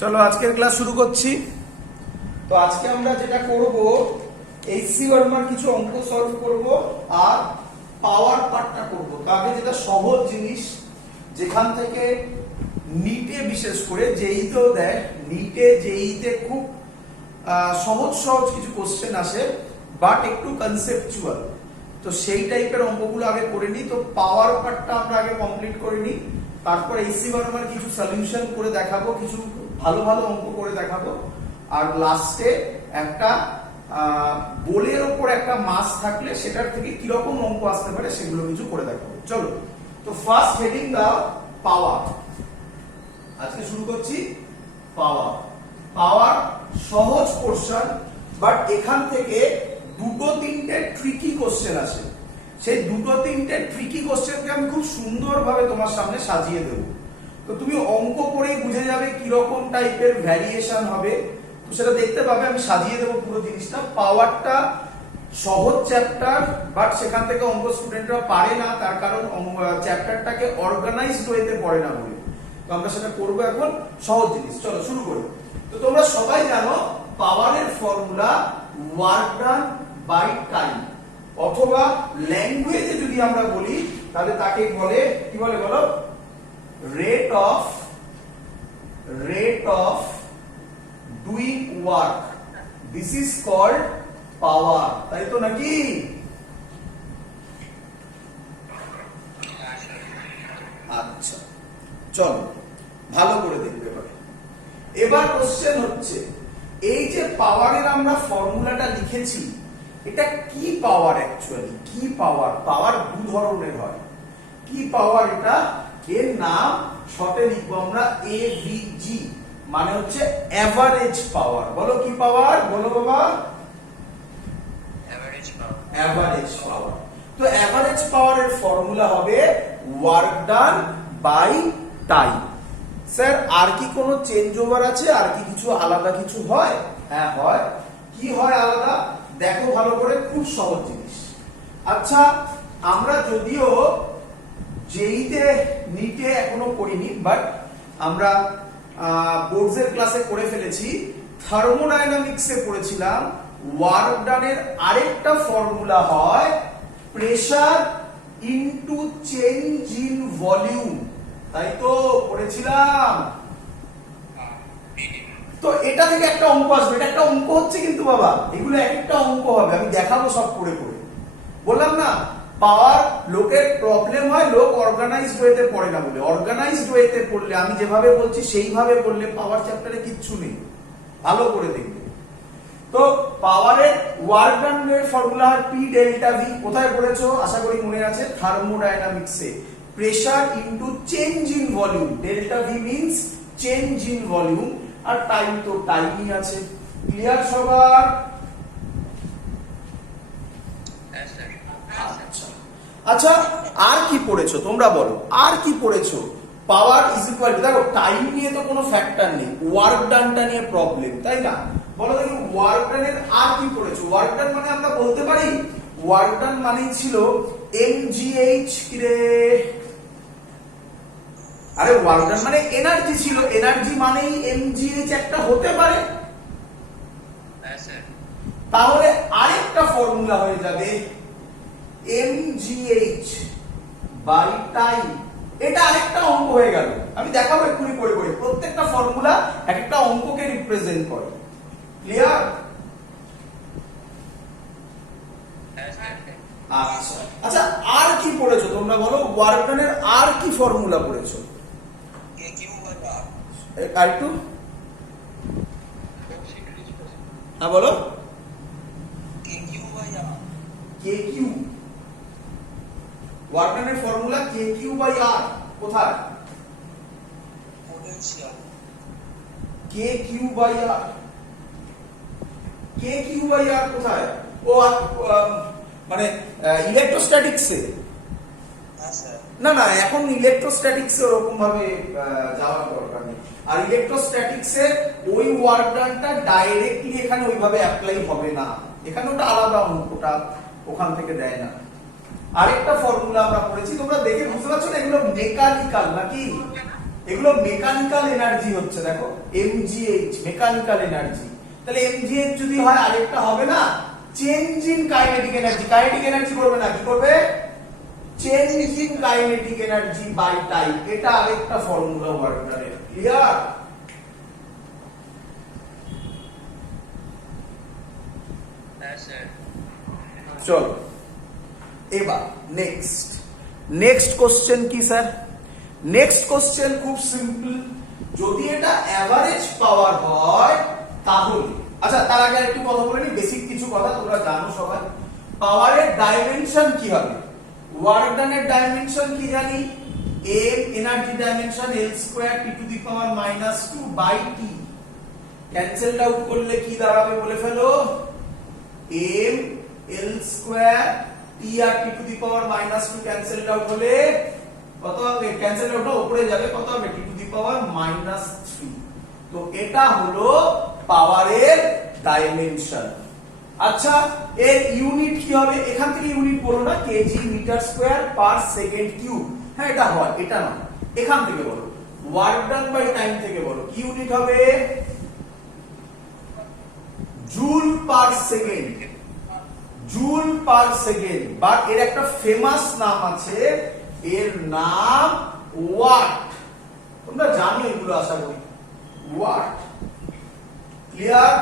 চলো আজকের ক্লাস শুরু করছি। তো আজকে আমরা যেটা করব, এইচসি বর্মার কিছু অঙ্ক সলভ করব আর পাওয়ার পার্টটা করব। আগে যেটা সহজ জিনিস, যেখান থেকে নিটে বিশেষ করে জেইতেও দেয়, নিটে জেইতে খুব সহজ সহজ কিছু কোশ্চেন আসে, বাট একটু কনসেপচুয়াল। তো সেই টাইপের অঙ্কগুলো আগে করে নিই। তো পাওয়ার পার্টটা আমরা আগে কমপ্লিট করে নিই, তারপর এইচসি বর্মার কিছু সলিউশন করে দেখাবো, কিছু ভালো ভালো অঙ্ক করে দেখাবো, আর লাস্টে একটা বোলের ওপর একটা মাস থাকলে সেটার থেকে কিরকম অঙ্ক আসতে পারে সেগুলো কিছু করে দেখাবো। চলো, তো ফার্স্ট হেডিং দাও পাওয়ার। আজকে শুরু করছি পাওয়ার। পাওয়ার সহজ পোরশন, বাট এখান থেকে দুটো তিনটে ট্রিকি কোশ্চেন আসে। সেই দুটো তিনটে ট্রিকি কোশ্চেনকে আমি খুব সুন্দরভাবে তোমার সামনে সাজিয়ে দেবো। তো তুমি অঙ্ক করেই বুঝে যাবে কিরকম টাইপের ভ্যারিয়েশন হবে, তো সেটা দেখতে পাবে। আমি সাজিয়ে দেবো পুরো জিনিসটা। পাওয়ারটা সহজ চ্যাপ্টার, বাট সেখান থেকে অঙ্ক স্টুডেন্টরা পারে না, তার কারণ চ্যাপ্টারটাকে অর্গানাইজড ওয়েতে পড়ে না বলে। তো আমরা সেটা করবো এখন, সহজ জিনিস। চলো শুরু করি। তো তোমরা সবাই জানো পাওয়ারের formula work done by time, অথবা ল্যাঙ্গুয়েজে যদি আমরা বলি তাহলে তাকে বলে কি বলে বলো, rate of doing work. This is called power. তাই তো নাকি? আচ্ছা চলো ভালো করে দেখতে পাবে। এবার কোশ্চেন হচ্ছে, এই যে পাওয়ারের আমরা ফর্মুলাটা লিখেছি, এটা কি পাওয়ার অ্যাকচুয়ালি? কি পাওয়ার? পাওয়ার দু ধরনের হয়। কি পাওয়ার এটা? এর নাম শর্টে লিখবো আমরা এভিজি, মানে হচ্ছে এভারেজ পাওয়ার। বলো কি পাওয়ার? বলো বাবা। Average power. তো এভারেজ পাওয়ারের ফর্মুলা হবে work done by time. Sir আর কি কোনো চেঞ্জ ওভার আছে? আর কি কিছু আলাদা কিছু হয়? হ্যাঁ হয়। কি হয় আলাদা? দেখো ভালো করে, খুব সহজ জিনিস। আচ্ছা, আমরা যদিও জেইতে নিটে এখনো করিনি, বাট আমরা বোর্ডসের ক্লাসে করে ফেলেছি। থার্মোডাইনামিক্সে পড়েছিলাম ওয়ার্ক ডানের আরেকটা ফর্মুলা হয় pressure into change in volume. তাই তো পড়েছিলাম। তো এটা থেকে একটা অঙ্ক আসবে। এটা একটা অঙ্ক হচ্ছে কিন্তু বাবা, এগুলো একটা অঙ্ক হবে, আমি দেখাবো সব করে করে। বললাম না পাওয়ার লোকের প্রবলেম হয়, লোক অর্গানাইজড ওয়েতে পড়ে না বলে। অর্গানাইজড ওয়েতে পড়লে, আমি যেভাবে বলছি সেইভাবে পড়লে পাওয়ার চ্যাপ্টারে কিচ্ছু নেই। ভালো করে দেখবে। তো পাওয়ারের ওয়ার্ক ডানের ফর্মুলা হয় পি ডেল্টা ভি। কোথায় পড়েছো? আশা করি মনে আছে, থার্মোডাইনামিক্সে। Pressure into change in volume. Delta V means change in volume. আর টাইম তো টাইমই আছে। ক্লিয়ার সবার? আচ্ছা, আর কি পড়েছো তোমরা বলো, আর কি পড়েছো? পাওয়ার ইজ ইকুয়াল টু, দেখো টাইম নিয়ে তো কোনো ফ্যাক্টর নেই, ওয়ার্ক ডানটা নিয়ে প্রবলেম, তাই না? বলো দেখি ওয়ার্ক ডানের আর কি পড়েছো? ওয়ার্ক ডান মানে আমরা বলতে পারি, ওয়ার্ক ডান মানেই ছিল এমজিএইচ। কি রে? আরে ওয়ার্ক ডান মানে এনার্জি ছিল, এনার্জি মানেই এমজিএইচ একটা হতে পারে। তাহলে আরেকটা ফর্মুলা হয়ে যাবে mgh বাই টাইম। এটা আরেকটা অঙ্ক হয়ে গেল। আমি দেখাবো এক্ষুনি করে করে। প্রত্যেকটা ফর্মুলা একটা অঙ্ককে রিপ্রেজেন্ট করে। ক্লিয়ার? আচ্ছা আচ্ছা, আর কি পড়েছো তোমরা বলো? ওয়ার্ক ডানের আর কি ফর্মুলা পড়েছো? আর2 হ্যাঁ বলো। kq ওয়ার্ক ডানের ফর্মুলা kq বাই r। কোথায়? Potential. kq by r, kq by r কোথায়? ও মানে ইলেকট্রোস্ট্যাটিক্সে। না না, এখন ইলেকট্রোস্ট্যাটিক্সে ওরকম ভাবে যাওয়ার দরকার নেই। আর ইলেকট্রোস্ট্যাটিক্সে ওই ওয়ার্ক ডানটা ডাইরেক্টলি এখানে ওইভাবে অ্যাপ্লাই হবে না, এখানে ওটা আলাদা অঙ্কটা ওখান থেকে দেয় না। আরেকটা ফর্মুলা আমরা পড়েছি, তোমরা দেখে বুঝতে পারছো না এগুলো মেকানিক্যাল নাকি? এগুলো মেকানিক্যাল এনার্জি হচ্ছে, দেখো mgh মেকানিক্যাল এনার্জি। তাহলে mgh যদি হয় আরেকটা হবে না change in kinetic energy. Kinetic energy করবে না, কি করবে? Change in kinetic energy by time. এটা আরেকটা ফর্মুলা ওয়ার্ক ডানের। ক্লিয়ার? চলো এবার নেক্সট কোশ্চেন কি স্যার? নেক্সট কোশ্চেন খুব সিম্পল। যদি এটা এভারেজ পাওয়ার হয় তাহলে, আচ্ছা তার আগে একটু কথা বলে নি, বেসিক কিছু কথা তোমরা জানো সবাই। পাওয়ারের ডাইমেনশন কি হবে? ওয়ার্ক ডানের ডাইমেনশন কি জানি? m energy dimension l square t to the power -2 by t। Cancel out করলে কি দাঁড়াবে বলে ফেলো? m l স্কয়ার t আর t to the power -2 cancel out হলে কত হবে? ক্যান্সেল আউট উপরে যাবে, কত হবে? t টু দি পাওয়ার -3। তো এটা হলো পাওয়ারের ডাইমেনশন। আচ্ছা এর ইউনিট কি হবে? এখান থেকে ইউনিট বলো না, kg metre square per second cube. হ্যাঁ এটা হয়, এটা না, এখান থেকে বলো। ওয়ার্ক ডান বাই টাইম থেকে বলো, কি ইউনিট হবে? Joule per second. Joule per second. বা এর একটা ফেমাস নাম আছে, এর নাম ওয়াট। তোমরা জানো এগুলো আশা করি। ওয়াট। ক্লিয়ার?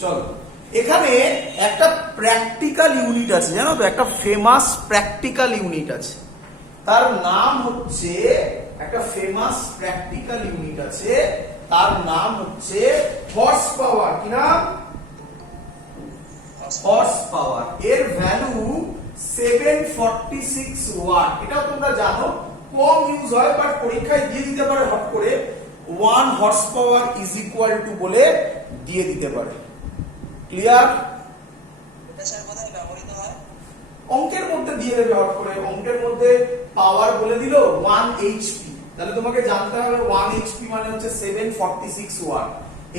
চলো এখানে একটা প্র্যাকটিক্যাল ইউনিট আছে, জানো তো? একটা ফেমাস প্র্যাকটিক্যাল ইউনিট আছে, তার নাম হচ্ছে, একটা ফেমাস প্র্যাকটিক্যাল ইউনিট আছে, তার নাম হচ্ছে হর্স পাওয়ার। কি নাম? Horse power. এর ভ্যালু 746 ওয়াট। এটাও তোমরা জানো, কম ইউজ হয় বাট পরীক্ষায় দিয়ে দিতে পারে হট করে 1 horse power is equal to বলে দিয়ে দিতে পারে। ক্লিয়ার? এটা স্যার কোথায় ব্যবহৃত হয়? অঙ্কের মধ্যে দিয়ে দেবে হট করে। অঙ্কের মধ্যে পাওয়ার বলে দিল 1 এইচপি, তাহলে তোমাকে জানতে হবে 1 এইচপি মানে হচ্ছে 746 ওয়াট।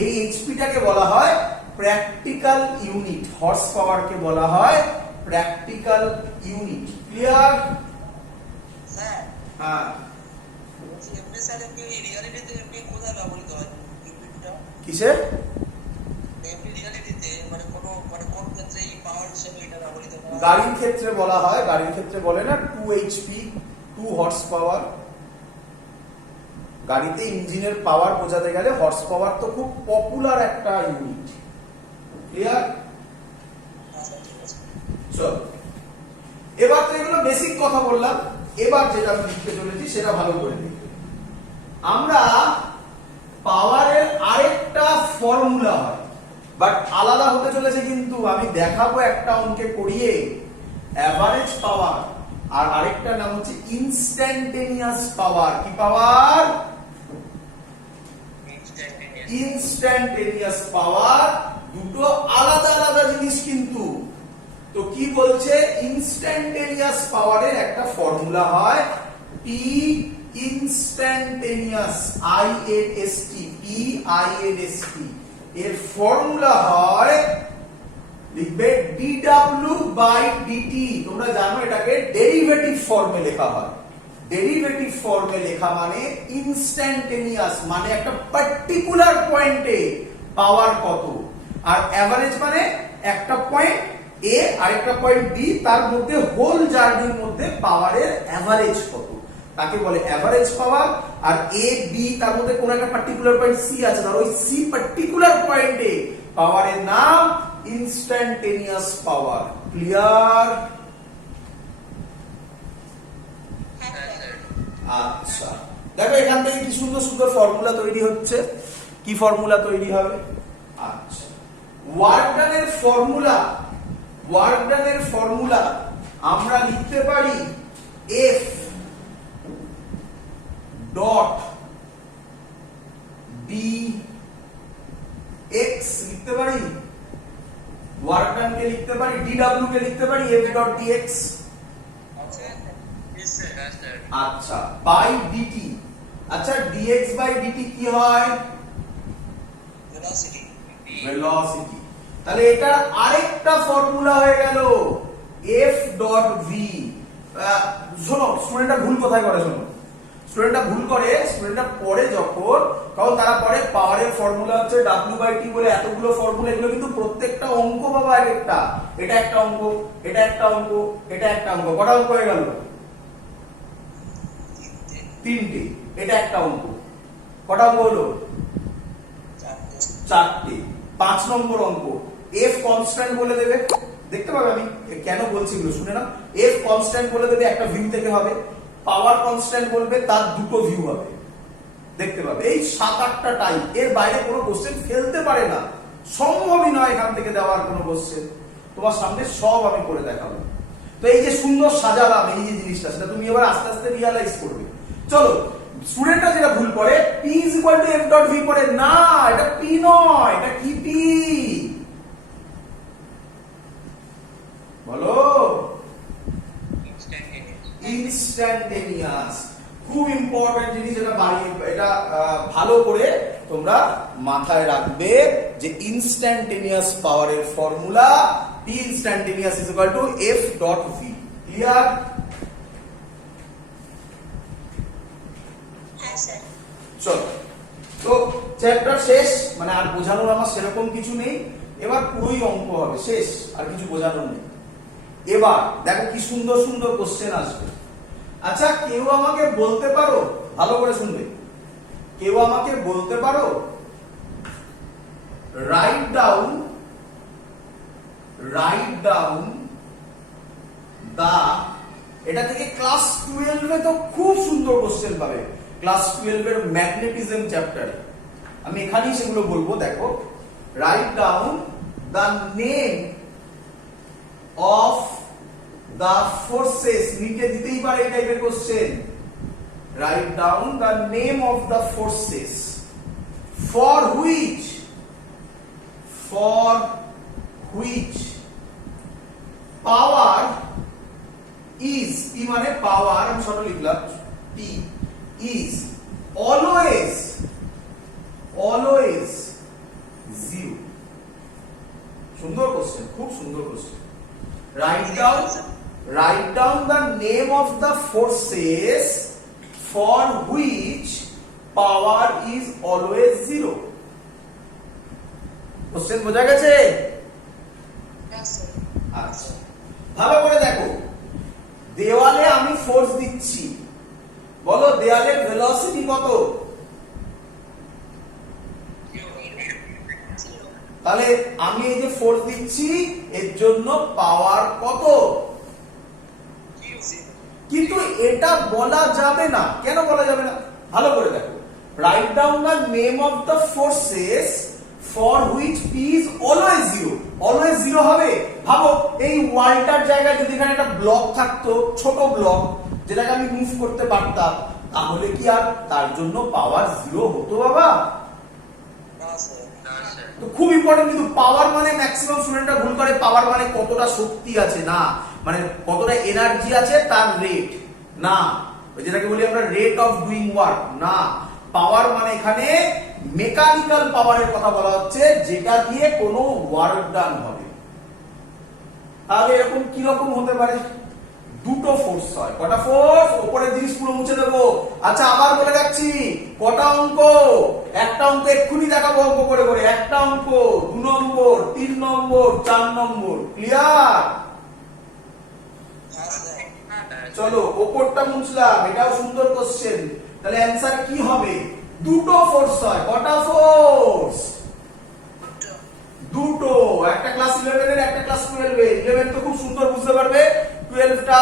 এই এইচপিটাকে বলা হয় প্র্যাকটিক্যাল ইউনিট। হর্স পাওয়ারকে বলা হয় প্র্যাকটিক্যাল ইউনিট। ক্লিয়ার? স্যার হ্যাঁ এমনি স্যার এমনি রিয়ালিটিতে এমনি কোথায় ব্যবহৃত হয় ইউনিটটা? কিসের? এমনি রিয়ালিটিতে মানে কোন ক্ষেত্রে এই পাওয়ার হিসেবে এটা ব্যবহৃত হয়? গাড়ির ক্ষেত্রে বলা হয়, গাড়ির ক্ষেত্রে বলে না 2 এইচপি, 2 হর্স পাওয়ার। গাড়িতে ইঞ্জিনের পাওয়ার বোঝাতে গেলে হর্স পাওয়ার তো খুব পপুলার একটা ইউনিট। ক্লিয়ার? চলো এবার তো এগুলো বেসিক কথা বললাম, এবার যেটা আমি লিখতে চলেছি সেটা ভালো করে লিখবে। আমরা পাওয়ারের আরেকটা ফর্মুলা হয়, বাট আলাদা হতে চলেছে, কিন্তু আমি দেখাবো একটা অঙ্কে করিয়ে। এভারেজ পাওয়ার আর আরেকটা নাম হচ্ছে ইনস্ট্যান্টেনিয়াস পাওয়ার। কি পাওয়ার? ইনস্ট্যান্টেনিয়াস পাওয়ার। দুটো আলাদা আলাদা জিনিস কিন্তু। তো কি বলছে? ইনস্ট্যান্টেনিয়াস পাওয়ারের একটা ফর্মুলা হয় P instantaneous, INST, P INST। এর ফর্মুলা হয়, লিখবে dw বাই dt। তোমরা জানো এটাকে ডেরিভেটিভ ফর্মে লেখা হয়। ডেরিভেটিভ ফর্মে লেখা মানে ইনস্ট্যান্টেনিয়াস মানে একটা পার্টিকুলার পয়েন্টে পাওয়ার কত, আর এভারেজ মানে একটা পয়েন্ট এ আর একটা পয়েন্ট বি, তার মধ্যে হোল জার্নির মধ্যে পাওয়ারের এভারেজ কত, তাকে বলে average power. R A B তার মধ্যে কোন একটা পার্টিকুলার পয়েন্ট সি আছে, ধরো ওই সি পার্টিকুলার পয়েন্টে পাওয়ারের নাম ইনস্ট্যান্টেনিয়াস পাওয়ার। ক্লিয়ার? আচ্ছা দেখো এখান থেকে কি সুন্দর সুন্দর ফর্মুলা তৈরি হচ্ছে। কি ফর্মুলা তৈরি হবে? আচ্ছা ওয়ার্ক ডানের ফর্মুলা, ওয়ার্ক ডানের ফর্মুলা আমরা লিখতে পারি F ডট ডি এক্স লিখতে পারি, ওয়ার্ক ডান কে লিখতে পারি, ডিডব্লিউ কে লিখতে পারি F ডট ডি এক্স। আচ্ছা বাই ডিটি। আচ্ছা ডিএক্স বাই ডিটি কি হয়? ভেলোসিটি। ভেলোসিটি। তাহলে এটা আরেকটা ফর্মুলা হয়ে গেল F ডট ভি। শোনো স্টুডেন্টরা ভুল কোথায় করে, শোনো স্টুডেন্টরা পড়ে যখন, কারণ তারা পড়ে পাওয়ারের ফর্মুলা হচ্ছে W/T বলে এতগুলো ফর্মুলা, এগুলো কিন্তু প্রত্যেকটা অঙ্ক বাবা এক একটা, এটা একটা অঙ্ক, এটা একটা অঙ্ক, এটা একটা অঙ্ক, কটা অঙ্ক হয়ে গেল? তিনটে। এটা একটা অঙ্ক, কটা অঙ্ক হলো? চারটে। 5 নম্বর অঙ্ক, F কনস্ট্যান্ট বলে দেবে, দেখতে পাবে আমি কেন বলছি এগুলো শুনে না। F কনস্ট্যান্ট বলে দেবে, একটা ভিউ থেকে হবে। পাওয়ার কনস্ট্যান্ট বলবে, তার দুটো ভিউ হবে, দেখতে পাবে। এই 7-8টা টাইপ, এর বাইরে কোনো কোশ্চেন ফেলতে পারে না, সম্ভবই নয় এখান থেকে দেওয়ার কোনো কোশ্চেন। তোমার সামনে সব আমি করে দেখাবো। তো এই যে সুন্দর সাজালাম এই যে জিনিসটা, সেটা তুমি এবার আস্তে আস্তে রিয়ালাইজ করবে। চলো, স্টুডেন্টরা যেটা ভুল করে P = F.V করে, না এটা P নয়, এটা কি P বলো? ইনস্ট্যান্টেনিয়াস। খুব ইম্পর্টেন্ট জিনিস, এটা এটা ভালো করে তোমরা মাথায় রাখবে যে ইনস্ট্যান্টেনিয়াস পাওয়ারের formula P instantaneous is equal to F.V। Clear? চলো, তো চ্যাপ্টার শেষ, মানে আর বোঝানোর আমার সেরকম কিছু নেই। এবার পুরোই অঙ্ক হবে, শেষ, আর কিছু বোঝানোর নেই। এবার দেখো কি সুন্দর সুন্দর কোশ্চেন আসবে। আচ্ছা, কেউ আমাকে বলতে পারো, ভালো করে শুনবে, কেউ আমাকে বলতে পারো রাইট ডাউন দা, এটা থেকে ক্লাস 12 এ তো খুব সুন্দর কোশ্চেন পাবে, ক্লাস 12 এর ম্যাগনেটিজম চ্যাপ্টারে। আমি এখানেই সেগুলো বলবো। দেখো, write down the name of the forces, নিচে দিতেই পারে এই টাইপের question. Write down the name of the forces for which power is, ই মানে পাওয়ার, আমি ছোট লিখলাম, টি ইজ অলওয়েজ 0। সুন্দর কোশ্চেন, খুব সুন্দর question. Write down the name of the forces for which power is always 0। Question বোঝা গেছে? আচ্ছা, ভালো করে দেখো, দেওয়ালে আমি ফোর্স দিচ্ছি, বলো দেওয়ালের ভেলোসিটি কত? তাহলে আমি এই যে ফোর্স দিচ্ছি, এর জন্য পাওয়ার কত? কিন্তু এটা বলা যাবে না। কেন বলা যাবে না? ভালো করে দেখো, write down the name of the forces for which P is always 0। Always 0 হবে? ভাবো, এই ওয়ালটার জায়গায় যদি এখানে একটা ব্লক থাকতো, ছোট ব্লক, যেটাকে আমি মুভ করতে পারতাম, তাহলে কি আর তার জন্য পাওয়ার 0 হতো বাবা? তো খুব ইম্পর্টেন্ট। কিন্তু পাওয়ার মানে ম্যাক্সিমাম স্টুডেন্টরা ভুল করে, পাওয়ার মানে কতটা শক্তি আছে, না, মানে কতটা এনার্জি আছে তার রেট, না, যেটাকে বলি আমরা রেট অফ ডুইং ওয়ার্ক, না। পাওয়ার মানে এখানে মেকানিক্যাল পাওয়ারের কথা বলা হচ্ছে, যেটা দিয়ে কোনো ওয়ার্ক ডান হবে। তাহলে এরকম কি রকম হতে পারে? দুটো ফোর্স হয়। কটা ফোর্স? উপরের জিনিস পুরো মুছে দেবো। আচ্ছা, আবার বলে রাখছি, কটা অঙ্ক? একটা অঙ্ক এক্ষুনি দেখাবো অঙ্ক করে করে। একটা অঙ্ক, 2 নম্বর, 3 নম্বর, 4 নম্বর। ক্লিয়ার? চলো, ওপরটা মুছলাম, এটাও সুন্দর কোশ্চেন। তাহলে অ্যানসার কি হবে? দুটো ফোর্স হয়। কটা ফোর্স? দুটো। একটা ক্লাস 11 এর, একটা ক্লাস 12 এর। 11 তো খুব সুন্দর বুঝতে পারবে, 12টা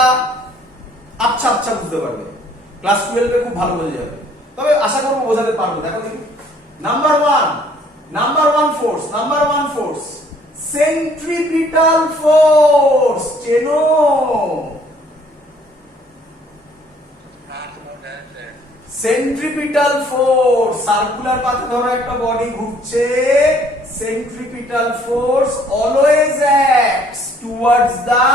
আচ্ছা আচ্ছা বুঝতে পারবে, ক্লাস 12 এ খুব ভালো বোঝা যাবে। তবে আশা করব বোঝাতে পারবো। দেখো দেখি, নাম্বার 1 ফোর্স সেন্ট্রিপিটাল ফোর্স। চেনো? সেন্ট্রিপিটাল ফোর্স, সার্কুলার পাথে ধরো একটা বডি ঘুরছে, centripetal force always acts towards the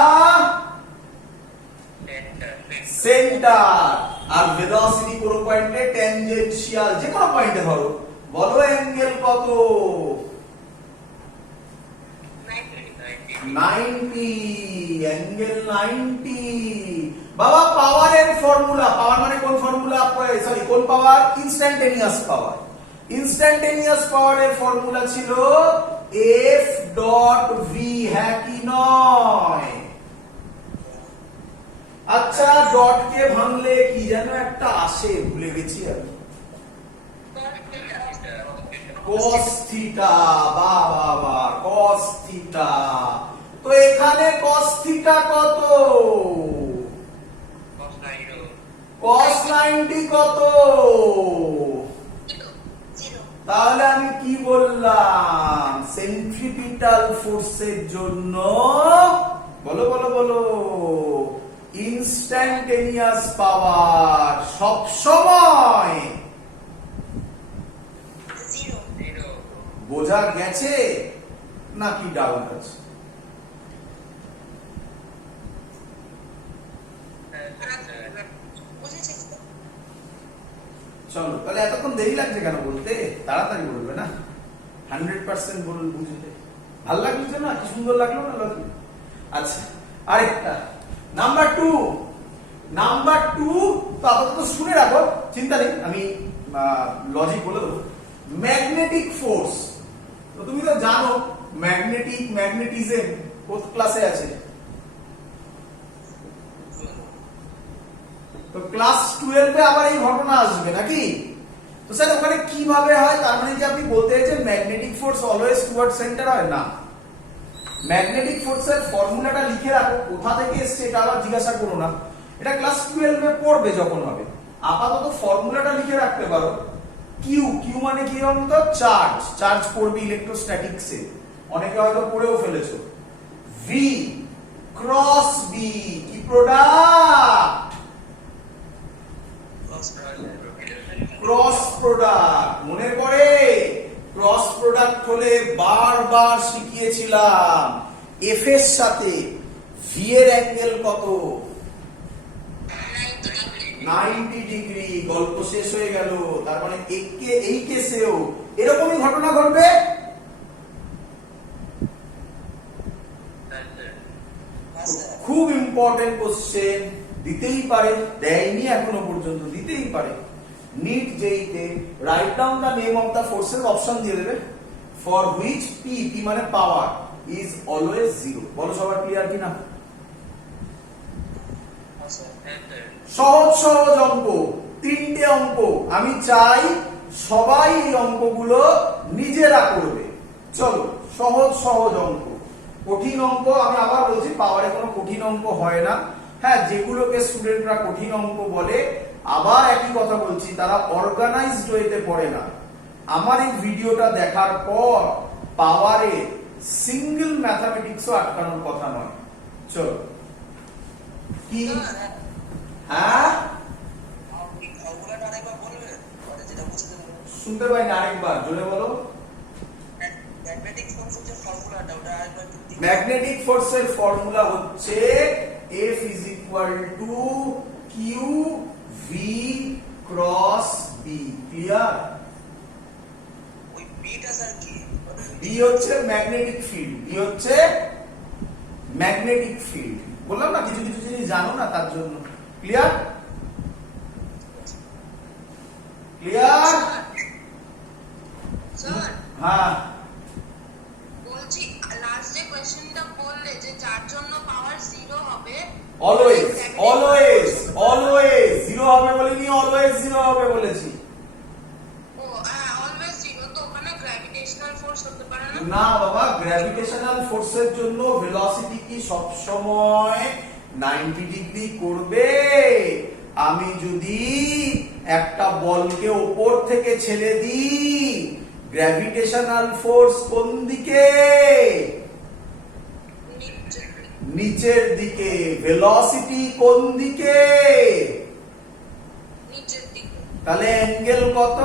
centre, আর ভেলোসিটি কোন পয়েন্টে? ট্যানজেনশিয়াল, যে কোনো পয়েন্টে ধরো। বলো অ্যাঙ্গেল কত? 90, অ্যাঙ্গেল 90। বাবা পাওয়ারের ফর্মুলা, পাওয়ার মানে কোন ফর্মুলা, সরি কোন পাওয়ার, ইনস্ট্যান্টেনিয়াস পাওয়ার। ইনস্ট্যান্টেনিয়াস পাওয়ারের ফর্মুলা ছিল F ডট V, হ্যাঁ কি নয়? আচ্ছা ডট কে ভাঙলে কি যেন একটা আসে, ভুলে গেছি আমি, cos থিটা, বা বা বা cos থিটা। তো এখানে cos থিটা কত? cos 90 কত? তাহলে আমি কি বললাম, সেন্ট্রিপিটাল ফোর্সের জন্য বলো বলো বলো, ইনস্ট্যান্টেনিয়াস পাওয়ার সব সময় বোঝা গেছে নাকি ডাউট আছে? চলো তাহলে এতক্ষণ দেরি লাগছে কেন বলতে, তাড়াতাড়ি বলবে না, 100% বল বুঝলে। ভালো লাগছে না, কি সুন্দর লাগলো না লজিক? আচ্ছা আরেকটা নাম্বার 2, নাম্বার 2 তো আপাতত শুনে রাখো, চিন্তা নেই, আমি লজিক বলে দেবো। ম্যাগনেটিক ফোর্স, তো তুমি তো জানো ম্যাগনেটিক, ম্যাগনেটিজম কোন ক্লাসে আছে? তো ক্লাস 12 এ আবার এই ঘটনা আসবে নাকি? তো স্যার ওখানে কিভাবে হয়, তার মানে কি আপনি বলতে চাইছেন magnetic force always toward centre হয়? না, ম্যাগনেটিক ফোর্সের ফর্মুলাটা লিখে রাখো, কোথা থেকে এসেছে এটা আবার জিজ্ঞাসা করো না, এটা ক্লাস 12 এ পড়বে যখন হবে। আপাতত ফর্মুলাটা লিখে রাখতে পারো, কিউ, কিউ মানে কি জানো তো, চার্জ, চার্জ পড়বে ইলেকট্রোস্ট্যাটিক্সে, অনেকে হয়তো পড়েও ফেলেছো। ভি ক্রস বি কি প্রোডাক্ট, ক্রস প্রোডাক্ট, মনে পড়ে? ক্রস প্রোডাক্ট হলে বারবার শিখিয়েছিলাম এফ এর সাথে ভি এর অ্যাঙ্গেল কত, 90 ডিগ্রি, গল্প শেষ হয়ে গেল। তার মানে এই কেসেও এরকমই ঘটনা ঘটবে। খুব ইম্পর্টেন্ট কোশ্চেন, দিতেই পারে, দেয়নি এখনো পর্যন্ত, দিতেই পারে। নিট জেইতে write down the name of the forces, option দিয়ে দেবে, ফর হুইচ পি, পি মানে পাওয়ার, ইজ অলওয়েজ 0। বলো সবার ক্লিয়ার কিনা? সহজ সহজ অঙ্ক, 3টে অঙ্ক, আমি চাই সবাই এই অঙ্কগুলো নিজেরা করবে। চলো সহজ সহজ অঙ্ক, কঠিন অঙ্ক আমি আবার বলছি, পাওয়ারে কোনো কঠিন অঙ্ক হয় না। হ্যাঁ, যেগুলোকে স্টুডেন্টরা কঠিন অঙ্ক বলে, আবার একই কথা বলছি, তারা অর্গানাইজড ওয়েতে পড়ে না। আমার এই ভিডিওটা দেখার পর পাওয়ারে সিঙ্গেল ম্যাথমেটিক্সও আটকানোর কথা নয়। চলো কি, হ্যাঁ শুনতে পাই না, আরেকবার জোরে বলো। ম্যাগনেটিক ফোর্সের ফর্মুলা হচ্ছে F is equal to Q V cross B, clear? ওই বিটা স্যার কি? B হচ্ছে ম্যাগনেটিক ফিল্ড, B হচ্ছে ম্যাগনেটিক ফিল্ড। বললাম না কিছু কিছু জিনিস জানো না, তার জন্য। ক্লিয়ার? ক্লিয়ার? স্যার হ্যাঁ বলছি, লাস্ট যে কোশ্চেনটা বললে যে যার জন্য পাওয়ার 0 হবে, অলওয়েজ অলওয়েজ অলওয়েজ 0 হবে বলিনি, অলওয়েজ 0 হবে বলেছি। ও অলওয়েজ 0, তো ওখানে গ্র্যাভিটেশনাল ফোর্স হতে পারে না? না বাবা, গ্র্যাভিটেশনাল ফোর্সের জন্য ভেলোসিটি কি সব সময় 90 ডিগ্রি করবে? আমি যদি একটা বলকে উপর থেকে ছেড়ে দিই, গ্র্যাভিটেশনাল ফোর্স কোন দিকে? নিচের দিকে। ভেলোসিটি কোন দিকে? নিচের দিকে। তাহলে অ্যাঙ্গেল কত?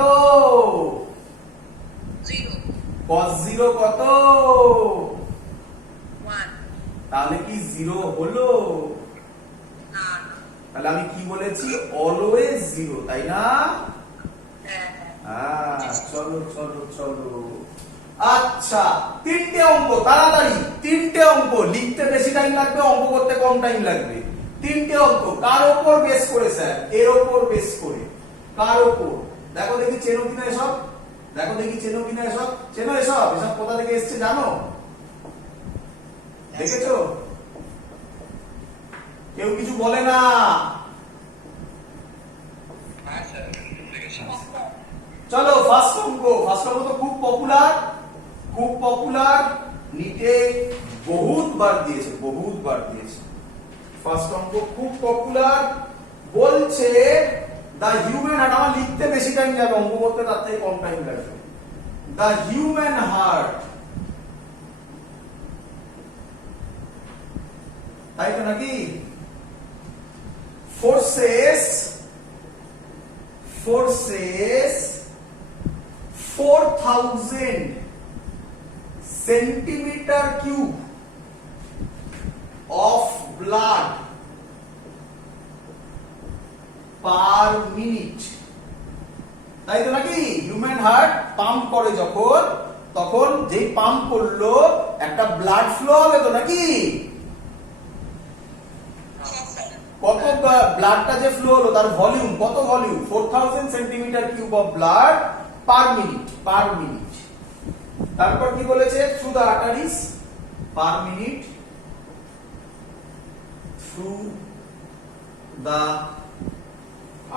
0 cos 0 কত? 1। তাহলে কি 0 হলো? না না, তাহলে আমি কি বলেছি? অলওয়েজ 0, তাই না? হ্যাঁ হ্যাঁ, চলো চলো চলো। আচ্ছা 3টে অঙ্ক, তাড়াতাড়ি 3টে অঙ্ক, লিখতে বেশি টাইম লাগবে, অঙ্ক করতে কম টাইম লাগবে। তিনটে অঙ্ক কার উপর বেস করে স্যার? এর উপর বেস করে। কার উপর? দেখো দেখি চেনো কিনা এসব, দেখো দেখি চেনো কিনা এসব, চেনো এসব? এসব কোথা থেকে এসছে জানো? দেখেছো? কেউ কিছু বলে না। হ্যাঁ স্যার দেখেছি। চলো ফার্স্ট অঙ্ক। ফার্স্ট অঙ্ক তো খুব পপুলার, খুব পপুলার, নিটে বহুতবার দিয়েছে, বহুতবার দিয়েছে। ফার্স্ট অঙ্ক খুব পপুলার, বলছে দ্য হিউম্যান হার্ট। আমার লিখতে বেশি টাইম যাবে, অঙ্ক করতে তার থেকে কম টাইম লাগবে। দ্য হিউম্যান হার্ট, তাই তো নাকি? Forces 4000 centimetre cube of blood per minute, তাই তো নাকি? হিউম্যান হার্ট পাম্প করে যখন, তখন যেই পাম্প করলো একটা ব্লাড ফ্লো হবে তো নাকি? কত ব্লাডটা যে ফ্লো হলো তার ভলিউম কত? Volume 4000 centimetre cube of blood per minute, per minute. তারপর কি বলেছে? Through the arteries per minute, through the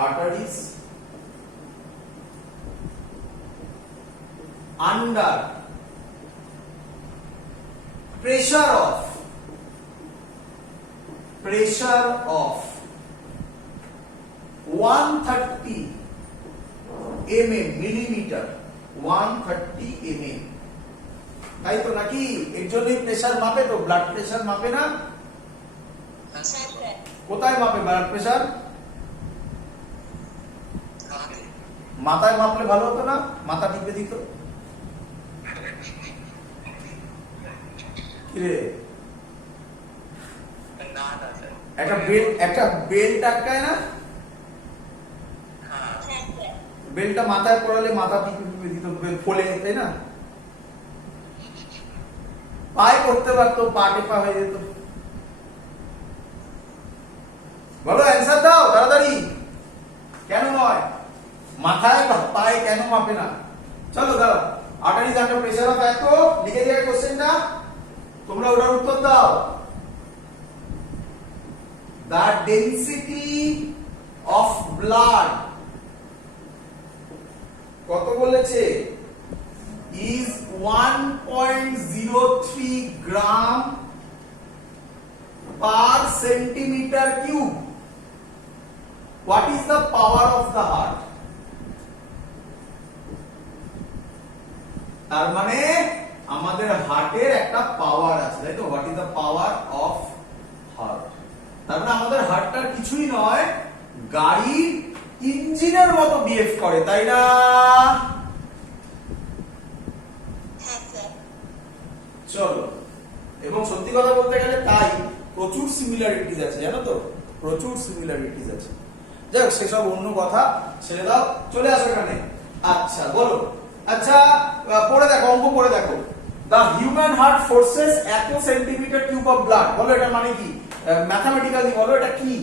arteries under pressure of 130 mm, millimeter 130 mm, তাই তো নাকি? এর জন্যই প্রেসার মাপে তো, ব্লাড প্রেসার মাপে না? কোথায় মাপে ব্লাড প্রেসার? মাথায় মাপলে ভালো হতো না? মাথা টিপে দিত। কিরে একটা বেল্ট আটকায় না? বেল্টটা মাথায় পড়ালে মাথা টিপে টিপে দিত, ফোলে, তাই না? পায়ে করতে পারতো, পা টেপা হয়ে যেত। বলো অ্যান্সার দাও তাড়াতাড়ি। কেন নয়? মাথায় পায়ে কেন মাপে না? চলো দাও। আর্টারিজ আন্ডার প্রেসার অফ এত, লিখে দিয়ে কোশ্চেনটা, তোমরা ওটার উত্তর দাও। দ্য ডেনসিটি অফ ব্লাড কত বলেছে? Is 1.03 gram per centimeter cube. What is the power of the heart? তার মানে আমাদের হার্টের একটা পাওয়ার আছে, তাই তো? What is the power of heart? তার মানে আমাদের হার্টটা কিছুই নয়, গাড়ির ইঞ্জিনের মতো বিহেভ করে, তাই না? চলো, এবং সত্যি কথা বলতে গেলে তাই প্রচুর সিমিলারিটিজ আছে, জানো তো? প্রচুর সিমিলারিটিজ আছে। যাই হোক, সেসব অন্য কথা, ছেড়ে দাও। চলে আসো এখানে। আচ্ছা বলো, আচ্ছা পড়ে দেখো, অঙ্ক পড়ে দেখো। দ্য হিউম্যান হার্ট ফোর্সেস এত সেন্টিমিটার কিউব অফ ব্লাড, বলো এটা মানে কি? ম্যাথমেটিক্যালি বলো এটা কি?